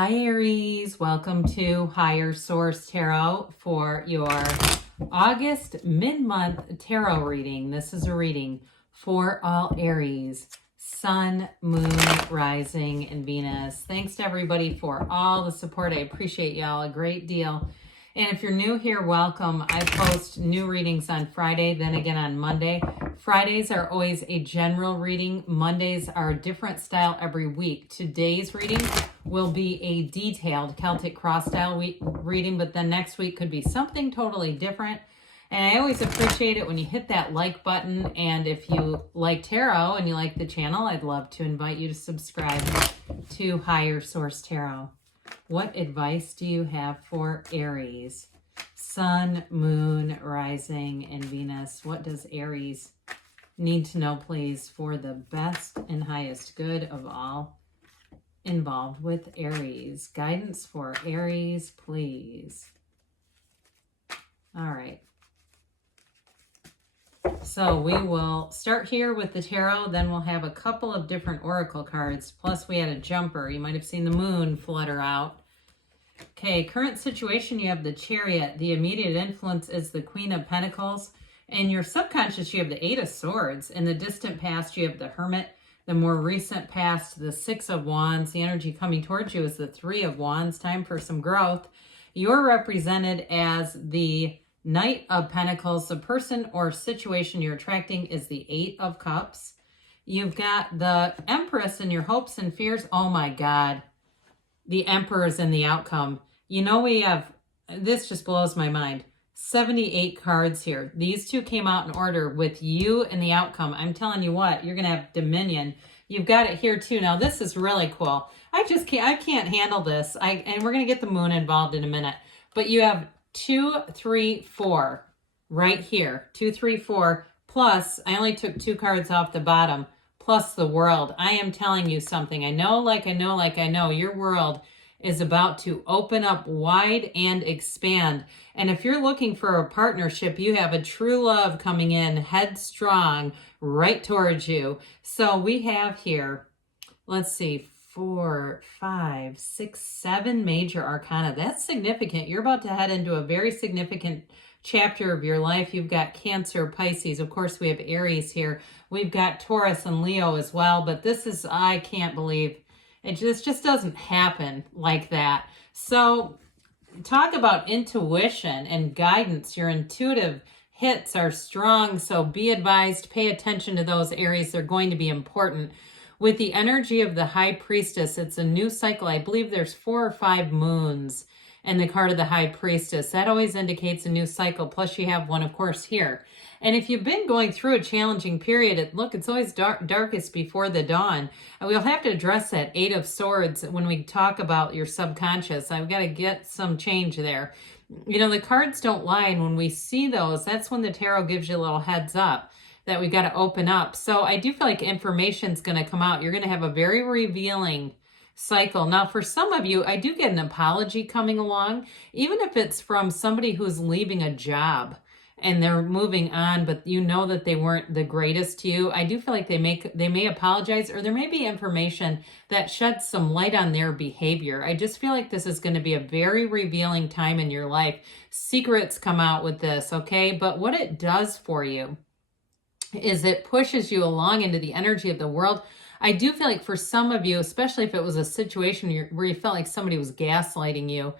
Hi Aries, welcome to Higher Source Tarot for your August mid-month tarot reading. This is a reading for all Aries, Sun, Moon, Rising, and Venus. Thanks to everybody for all the support. I appreciate y'all a great deal. And if you're new here, welcome. I post new readings on Friday, then again on Monday. Fridays are always a general reading. Mondays are a different style every week. Today's reading will be a detailed Celtic cross style reading, but then next week could be something totally different. And I always appreciate it when you hit that like button. And if you like tarot and you like the channel, I'd love to invite you to subscribe to Higher Source Tarot. What advice do you have for Aries? Sun, Moon, Rising, and Venus. What does Aries need to know, please, for the best and highest good of all involved with Aries? Guidance for Aries, please. All right. So we will start here with the tarot, then we'll have a couple of different oracle cards, plus we had a jumper. You might have seen the moon flutter out. Okay, current situation, you have the Chariot. The immediate influence is the Queen of Pentacles. In your subconscious, you have the Eight of Swords. In the distant past, you have the Hermit. The more recent past, the Six of Wands. The energy coming towards you is the Three of Wands. Time for some growth. You're represented as the Knight of Pentacles. The person or situation you're attracting is the Eight of Cups. You've got the Empress in your hopes and fears. Oh my God. The Emperor is in the outcome. You know, we have, this just blows my mind, 78 cards here. These two came out in order with you and the outcome. I'm telling you what, you're going to have dominion. You've got it here too. Now, this is really cool. I can't handle this. And we're going to get the moon involved in a minute. But you have 2, 3, 4 right here. 2, 3, 4. Plus, I only took 2 cards off the bottom. Plus the world. I am telling you something. I know, your world is about to open up wide and expand. And if you're looking for a partnership, you have a true love coming in headstrong right towards you. So we have here, let's see, 4, 5, 6, 7 major arcana. That's significant. You're about to head into a very significant chapter of your life. You've got Cancer, Pisces. Of course, we have Aries here. We've got Taurus and Leo as well. But this is, I can't believe it. This just doesn't happen like that. So talk about intuition and guidance. Your intuitive hits are strong. So be advised, pay attention to those Aries. They're going to be important. With the energy of the High Priestess, it's a new cycle. I believe there's 4 or 5 moons and the card of the High Priestess. That always indicates a new cycle. Plus you have one, of course, here. And if you've been going through a challenging period, it's always darkest before the dawn. And we'll have to address that Eight of Swords when we talk about your subconscious. I've got to get some change there. You know, the cards don't lie. And when we see those, that's when the tarot gives you a little heads up that we got to open up. So I do feel like information's going to come out. You're going to have a very revealing cycle. Now, for some of you, I do get an apology coming along, even if it's from somebody who's leaving a job and they're moving on, but you know that they weren't the greatest to you. I do feel like they may apologize, or there may be information that sheds some light on their behavior. I just feel like this is going to be a very revealing time in your life. Secrets come out with this, okay? But what it does for you is it pushes you along into the energy of the world. I do feel like for some of you, especially if it was a situation where you felt like somebody was gaslighting you,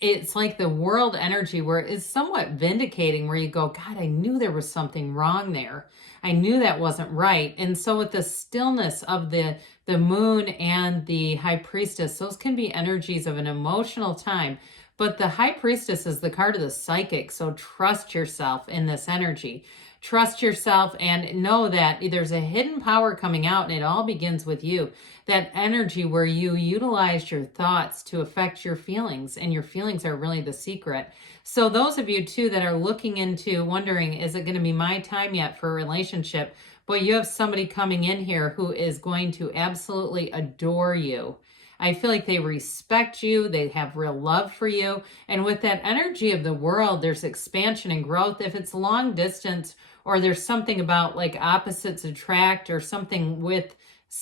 it's like the world energy where it's somewhat vindicating, where you go, God, I knew there was something wrong there. I knew that wasn't right. And so with the stillness of the moon and the High Priestess, those can be energies of an emotional time. But the High Priestess is the card of the psychic. So trust yourself in this energy. Trust yourself and know that there's a hidden power coming out, and it all begins with you. That energy where you utilize your thoughts to affect your feelings, and your feelings are really the secret. So those of you too that are looking into wondering, is it going to be my time yet for a relationship? Boy, you have somebody coming in here who is going to absolutely adore you. I feel like they respect you. They have real love for you. And with that energy of the world, there's expansion and growth. If it's long distance, or there's something about like opposites attract, or something with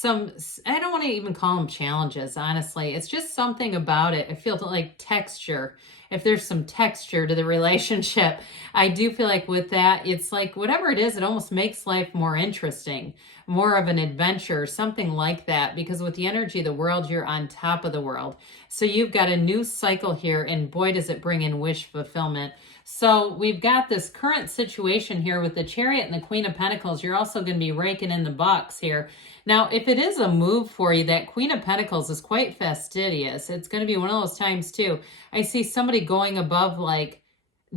I don't want to even call them challenges, honestly. It's just something about it. I feel like texture. If there's some texture to the relationship, I do feel like with that, it's like whatever it is, it almost makes life more interesting, more of an adventure, something like that. Because with the energy of the world, you're on top of the world. So you've got a new cycle here, and boy, does it bring in wish fulfillment. So we've got this current situation here with the Chariot and the Queen of Pentacles. You're also going to be raking in the bucks here. Now, if it is a move for you, that Queen of Pentacles is quite fastidious. It's going to be one of those times, too. I see somebody going above, like,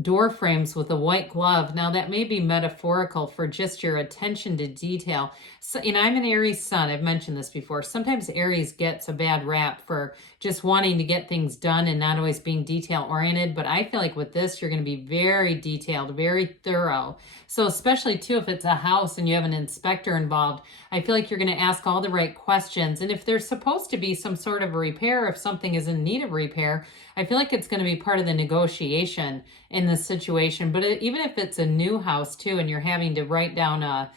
door frames with a white glove. Now, that may be metaphorical for just your attention to detail. So, I'm an Aries sun. I've mentioned this before. Sometimes Aries gets a bad rap for just wanting to get things done and not always being detail-oriented. But I feel like with this, you're going to be very detailed, very thorough. So especially, too, if it's a house and you have an inspector involved, I feel like you're going to ask all the right questions. And if there's supposed to be some sort of a repair, if something is in need of repair, I feel like it's going to be part of the negotiation in this situation. But even if it's a new house, too, and you're having to write down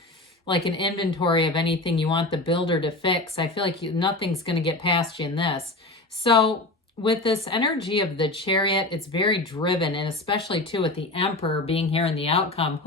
like an inventory of anything you want the builder to fix, I feel like nothing's going to get past you in this. So with this energy of the Chariot, it's very driven, and especially too with the Emperor being here in the outcome.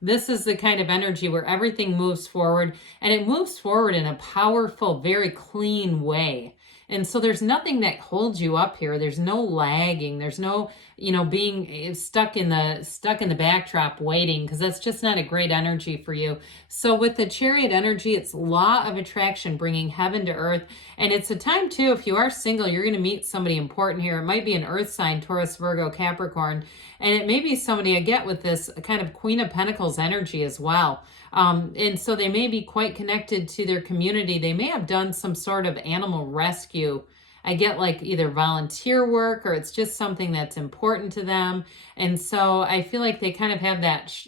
This is the kind of energy where everything moves forward, and it moves forward in a powerful, very clean way. And so there's nothing that holds you up here. There's no lagging. There's no, being stuck in the backdrop waiting, because that's just not a great energy for you. So with the Chariot energy, it's law of attraction, bringing heaven to earth. And it's a time too, if you are single, you're going to meet somebody important here. It might be an earth sign, Taurus, Virgo, Capricorn. And it may be somebody I get with this kind of Queen of Pentacles energy as well. And so they may be quite connected to their community. They may have done some sort of animal rescue. I get like either volunteer work, or it's just something that's important to them. And so I feel like they kind of have that,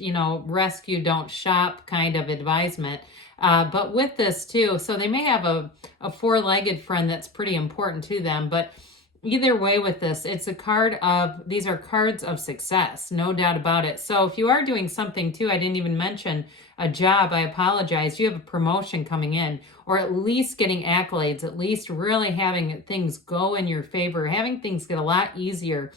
rescue, don't shop kind of advisement. But with this too, so they may have a four-legged friend that's pretty important to them. But either way with this, these are cards of success, no doubt about it. So if you are doing something too, I didn't even mention a job, I apologize. You have a promotion coming in, or at least getting accolades, at least really having things go in your favor, having things get a lot easier.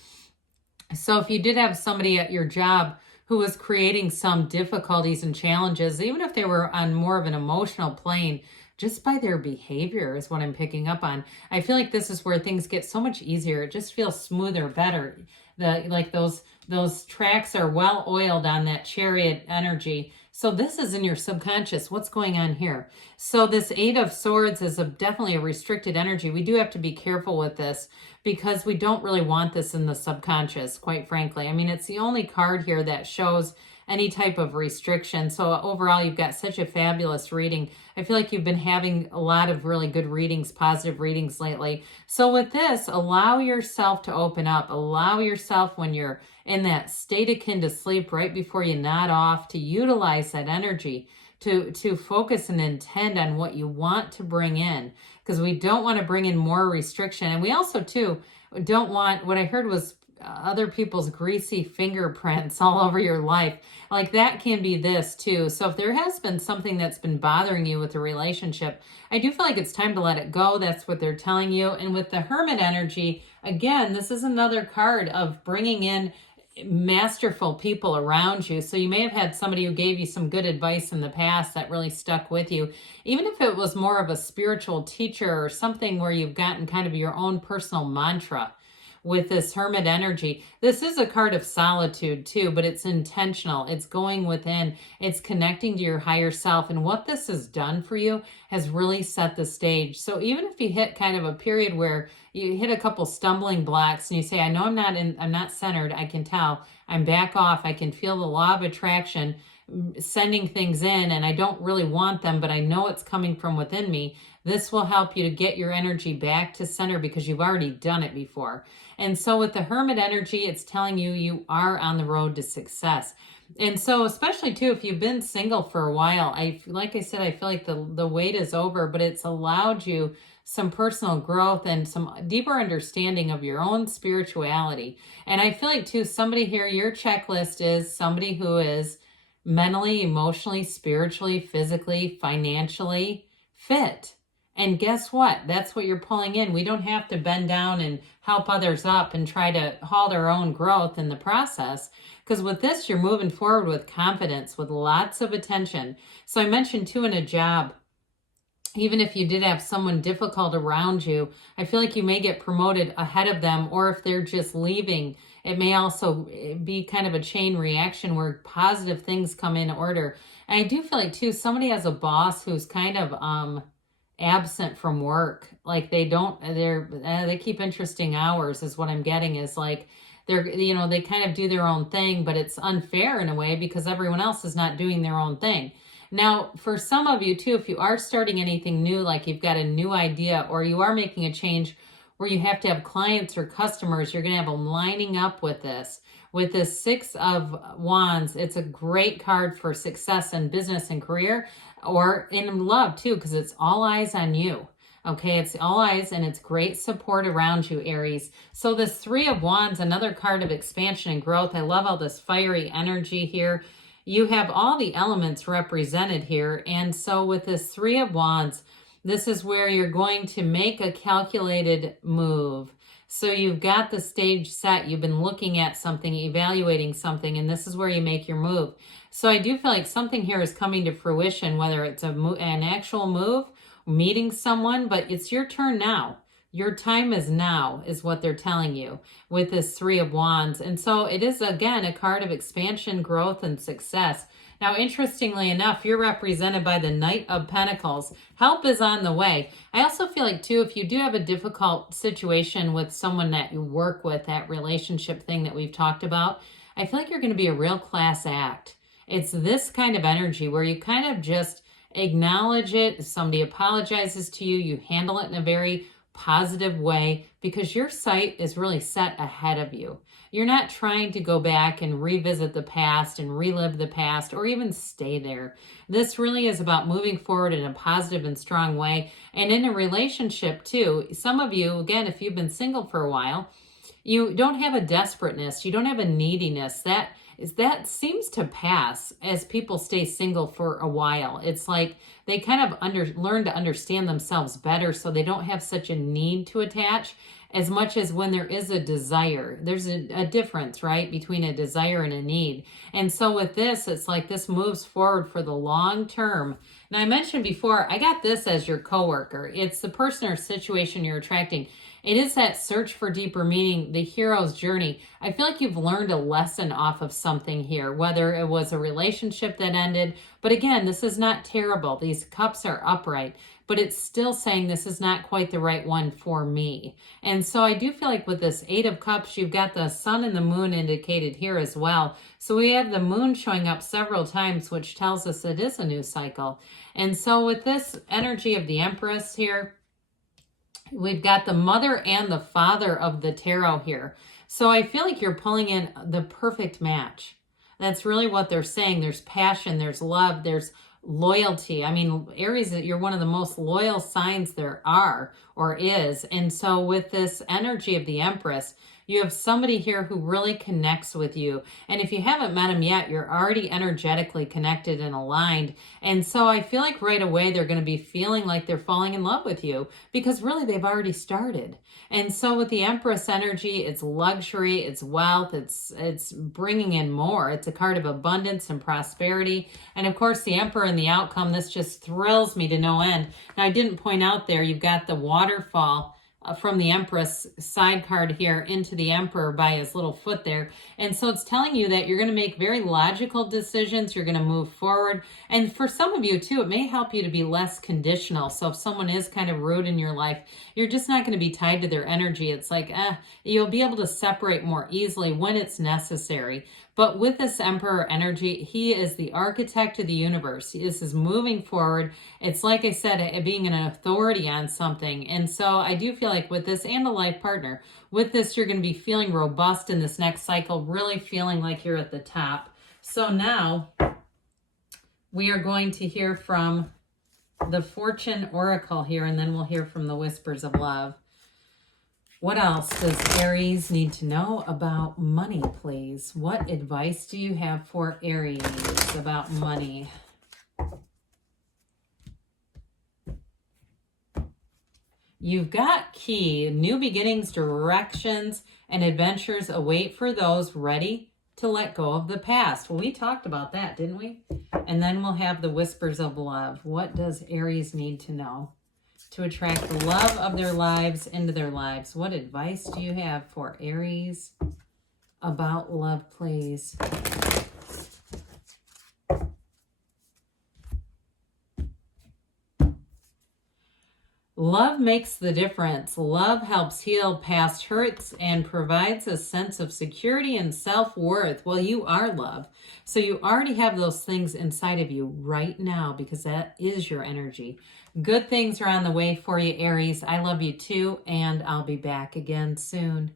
So if you did have somebody at your job who was creating some difficulties and challenges, even if they were on more of an emotional plane, just by their behavior is what I'm picking up on. I feel like this is where things get so much easier. It just feels smoother, better. Those tracks are well oiled on that Chariot energy. So this is in your subconscious. What's going on here? So this Eight of Swords is definitely a restricted energy. We do have to be careful with this, because we don't really want this in the subconscious, quite frankly. I mean, it's the only card here that shows any type of restriction. So overall, you've got such a fabulous reading. I feel like you've been having a lot of really good readings, positive readings lately. So with this, allow yourself to open up. Allow yourself, when you're in that state akin to sleep, right before you nod off, to utilize that energy to focus and intend on what you want to bring in, because we don't want to bring in more restriction. And we also, too, don't want, what I heard was other people's greasy fingerprints all over your life. Like that can be this too. So if there has been something that's been bothering you with a relationship, I do feel like it's time to let it go. That's what they're telling you. And with the Hermit energy, again, this is another card of bringing in masterful people around you. So you may have had somebody who gave you some good advice in the past that really stuck with you. Even if it was more of a spiritual teacher or something where you've gotten kind of your own personal mantra. With this Hermit energy, this is a card of solitude too, but it's intentional. It's going within. It's connecting to your higher self. And what this has done for you has really set the stage. So even if you hit kind of a period where you hit a couple stumbling blocks and you say, I know I'm not centered. I can tell. I'm back off. I can feel the law of attraction sending things in, and I don't really want them, but I know it's coming from within me. This will help you to get your energy back to center, because you've already done it before. And so with the Hermit energy, it's telling you you are on the road to success. And so especially too, if you've been single for a while, like I said, I feel like the wait is over, but it's allowed you some personal growth and some deeper understanding of your own spirituality. And I feel like too, somebody here, your checklist is somebody who is mentally, emotionally, spiritually, physically, financially fit. And guess what? That's what you're pulling in. We don't have to bend down and help others up and try to halt our own growth in the process. Because with this, you're moving forward with confidence, with lots of attention. So I mentioned too, in a job, even if you did have someone difficult around you, I feel like you may get promoted ahead of them, or if they're just leaving, it may also be kind of a chain reaction where positive things come in order. And I do feel like too, somebody has a boss who's kind of absent from work. Like they keep interesting hours is what I'm getting, is like they kind of do their own thing, but it's unfair in a way because everyone else is not doing their own thing. Now, for some of you too, if you are starting anything new, like you've got a new idea or you are making a change where you have to have clients or customers, you're going to have them lining up with this. With this Six of Wands, it's a great card for success in business and career, or in love too, because it's all eyes on you. Okay, it's all eyes and it's great support around you, Aries. So this Three of Wands, another card of expansion and growth. I love all this fiery energy here. You have all the elements represented here. And so with this Three of Wands, this is where you're going to make a calculated move. So you've got the stage set. You've been looking at something, evaluating something, and this is where you make your move. So I do feel like something here is coming to fruition, whether it's an actual move, meeting someone, but it's your turn now. Your time is now, is what they're telling you with this Three of Wands. And so it is, again, a card of expansion, growth, and success. Now, interestingly enough, you're represented by the Knight of Pentacles. Help is on the way. I also feel like, too, if you do have a difficult situation with someone that you work with, that relationship thing that we've talked about, I feel like you're going to be a real class act. It's this kind of energy where you kind of just acknowledge it. If somebody apologizes to you, you handle it in a very positive way because your sight is really set ahead of you. You're not trying to go back and revisit the past and relive the past or even stay there. This really is about moving forward in a positive and strong way. And in a relationship too, some of you, again, if you've been single for a while, you don't have a desperateness, you don't have a neediness. That seems to pass as people stay single for a while. It's like they kind of learn to understand themselves better, so they don't have such a need to attach as much as when there is a desire. There's a difference, right, between a desire and a need. And so with this, it's like this moves forward for the long term. Now, I mentioned before, I got this as your coworker. It's the person or situation you're attracting. It is that search for deeper meaning, the hero's journey. I feel like you've learned a lesson off of something here, whether it was a relationship that ended. But again, this is not terrible. These cups are upright, but it's still saying this is not quite the right one for me. And so I do feel like with this Eight of Cups, you've got the sun and the moon indicated here as well. So we have the moon showing up several times, which tells us it is a new cycle. And so with this energy of the Empress here, we've got the mother and the father of the tarot here. So I feel like you're pulling in the perfect match. That's really what they're saying. There's passion, there's love, there's loyalty. I mean, Aries, you're one of the most loyal signs there are or is. And so with this energy of the Empress, you have somebody here who really connects with you. And if you haven't met them yet, you're already energetically connected and aligned. And so I feel like right away they're going to be feeling like they're falling in love with you because really they've already started. And so with the Empress energy, it's luxury, it's wealth, it's bringing in more. It's a card of abundance and prosperity. And of course, the Emperor and the outcome, this just thrills me to no end. Now, I didn't point out there, you've got the waterfall from the Empress side card here into the Emperor by his little foot there. And so it's telling you that you're going to make very logical decisions. You're going to move forward. And for some of you too, it may help you to be less conditional. So if someone is kind of rude in your life, you're just not going to be tied to their energy. It's like, you'll be able to separate more easily when it's necessary. But with this Emperor energy, he is the architect of the universe. This is moving forward. It's like I said, being an authority on something. And so I do feel like with this and a life partner, with this, you're going to be feeling robust in this next cycle, really feeling like you're at the top. So now we are going to hear from the Fortune Oracle here, and then we'll hear from the Whispers of Love. What else does Aries need to know about money, please? What advice do you have for Aries about money? You've got key, new beginnings, directions, and adventures await for those ready to let go of the past. Well, we talked about that, didn't we? And then we'll have the whispers of love. What does Aries need to know to attract the love of their lives into their lives? What advice do you have for Aries about love, please? Love makes the difference. Love helps heal past hurts and provides a sense of security and self-worth. Well, you are love. So you already have those things inside of you right now because that is your energy. Good things are on the way for you, Aries. I love you too, and I'll be back again soon.